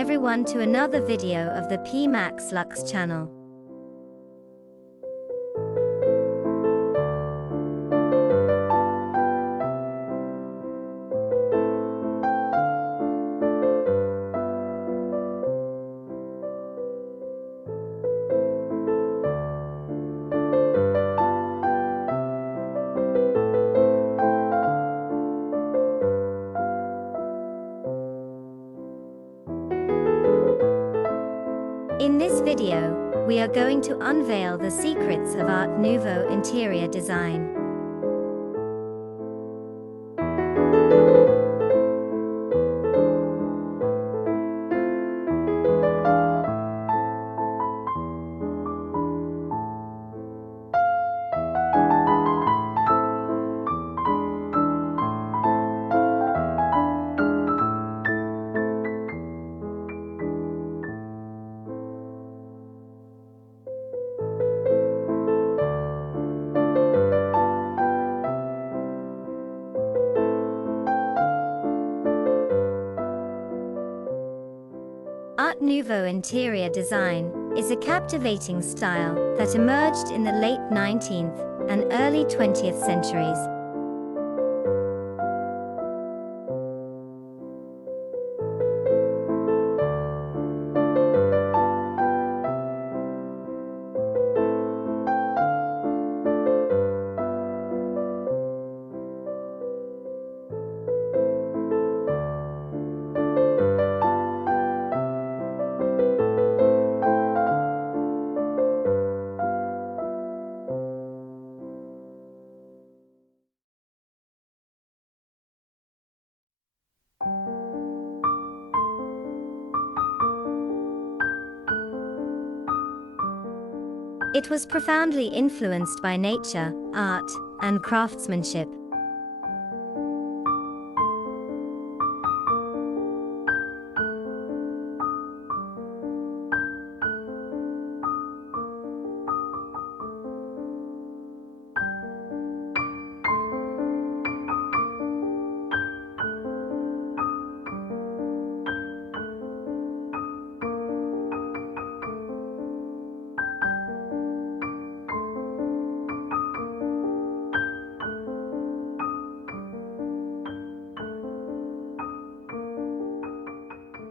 everyone to another video of the PmaxLuxe channel. In this video, we are going to unveil the secrets of Art Nouveau interior design. Art Nouveau interior design is a captivating style that emerged in the late 19th and early 20th centuries. It was profoundly influenced by nature, art, and craftsmanship.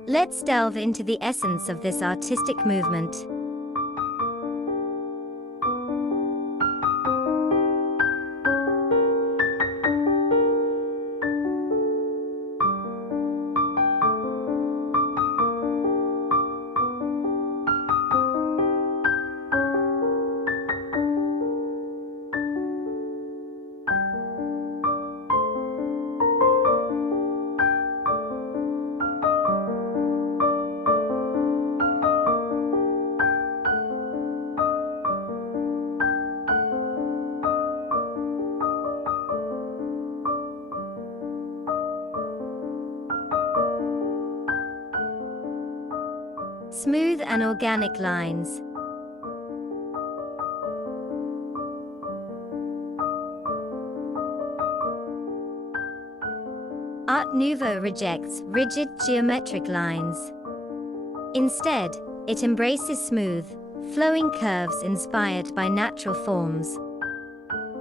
Let's delve into the essence of this artistic movement. Smooth and organic lines. Art Nouveau rejects rigid geometric lines. Instead, it embraces smooth, flowing curves inspired by natural forms.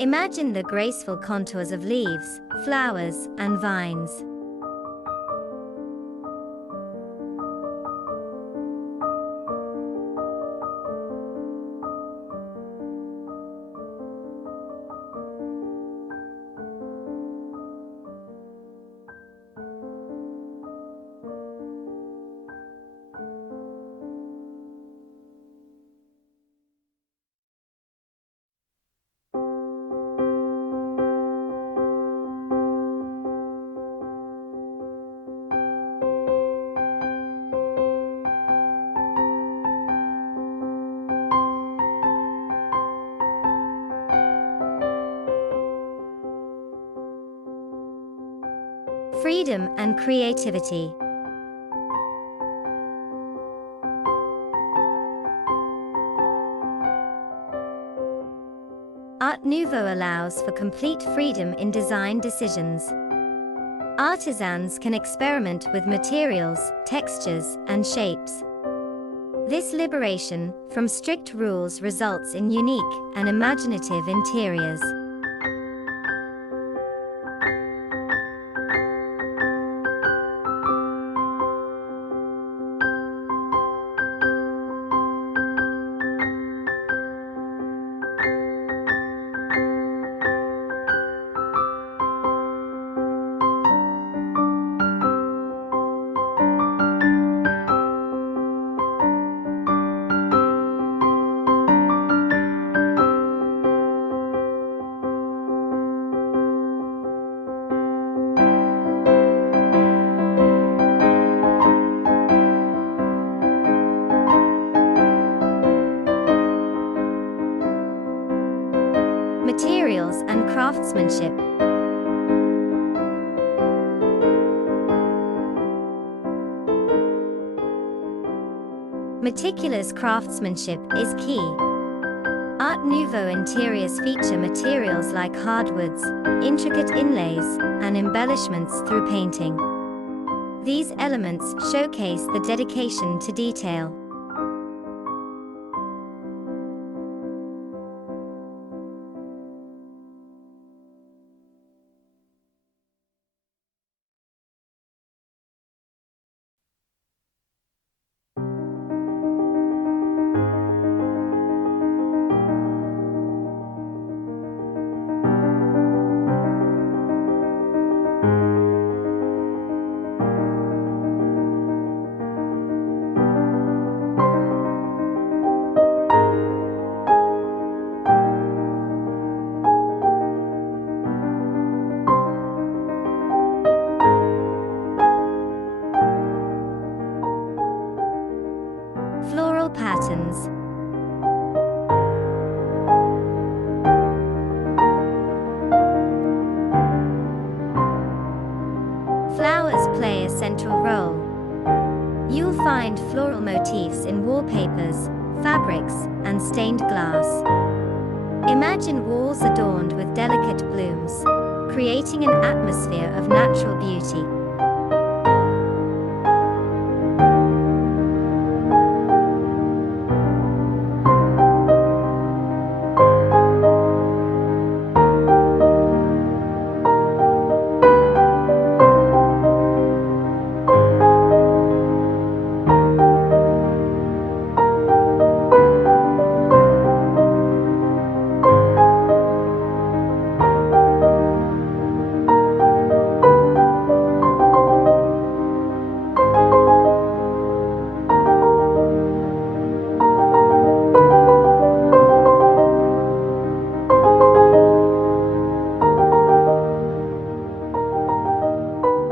Imagine the graceful contours of leaves, flowers, and vines. Freedom and creativity. Art Nouveau allows for complete freedom in design decisions. Artisans can experiment with materials, textures, and shapes. This liberation from strict rules results in unique and imaginative interiors. Materials and craftsmanship. Meticulous craftsmanship is key. Art Nouveau interiors feature materials like hardwoods, intricate inlays, and embellishments through painting. These elements showcase the dedication to detail. Floral patterns. Flowers play a central role. You'll find floral motifs in wallpapers, fabrics, and stained glass. Imagine walls adorned with delicate blooms, creating an atmosphere of natural beauty.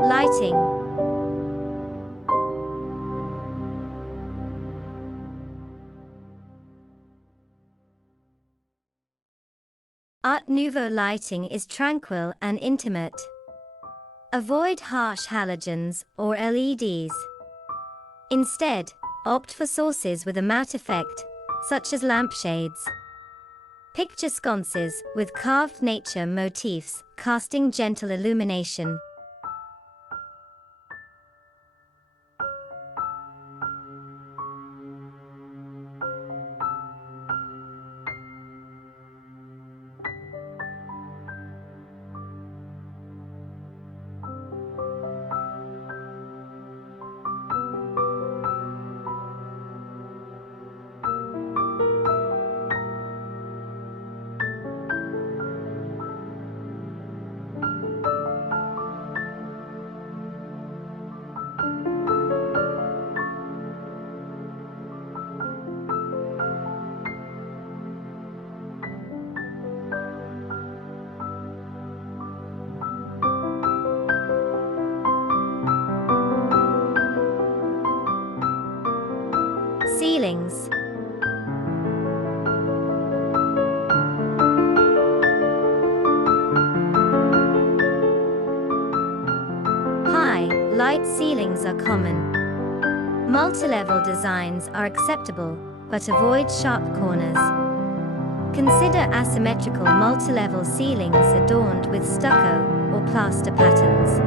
Lighting. Art Nouveau lighting is tranquil and intimate. Avoid harsh halogens or LEDs. Instead, opt for sources with a matte effect, such as lampshades. Picture sconces with carved nature motifs, casting gentle illumination. Ceilings. High, light ceilings are common. Multi-level designs are acceptable, but avoid sharp corners. Consider asymmetrical multi-level ceilings adorned with stucco or plaster patterns.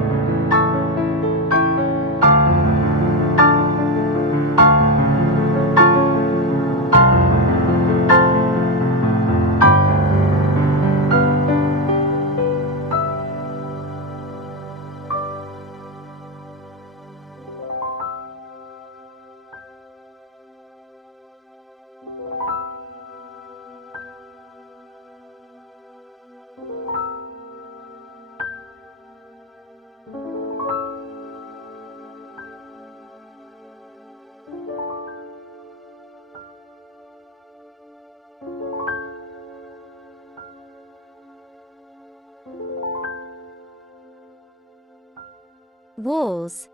Walls.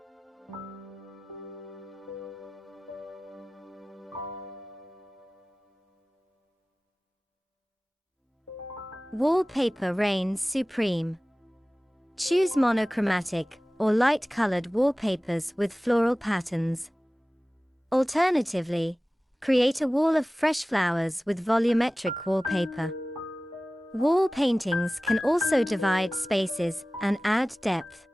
Wallpaper reigns supreme. Choose monochromatic or light-colored wallpapers with floral patterns. Alternatively, create a wall of fresh flowers with volumetric wallpaper. Wall paintings can also divide spaces and add depth.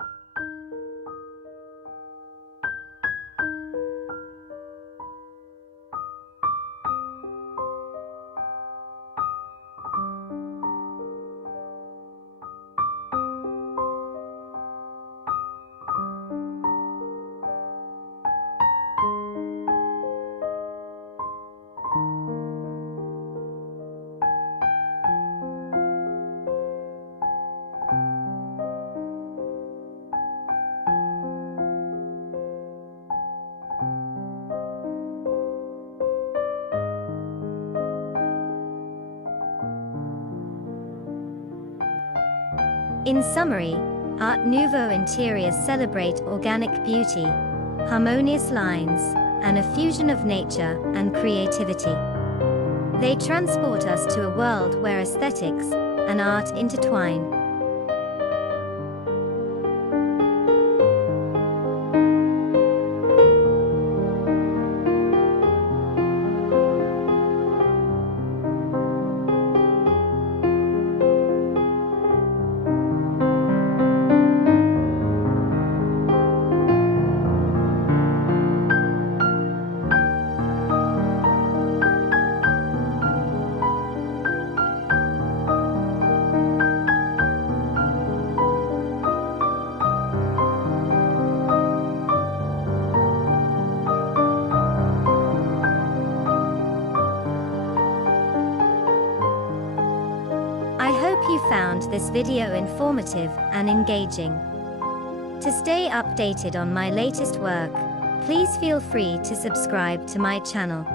In summary, Art Nouveau interiors celebrate organic beauty, harmonious lines, and a fusion of nature and creativity. They transport us to a world where aesthetics and art intertwine. I hope you found this video informative and engaging. To stay updated on my latest work, please feel free to subscribe to my channel.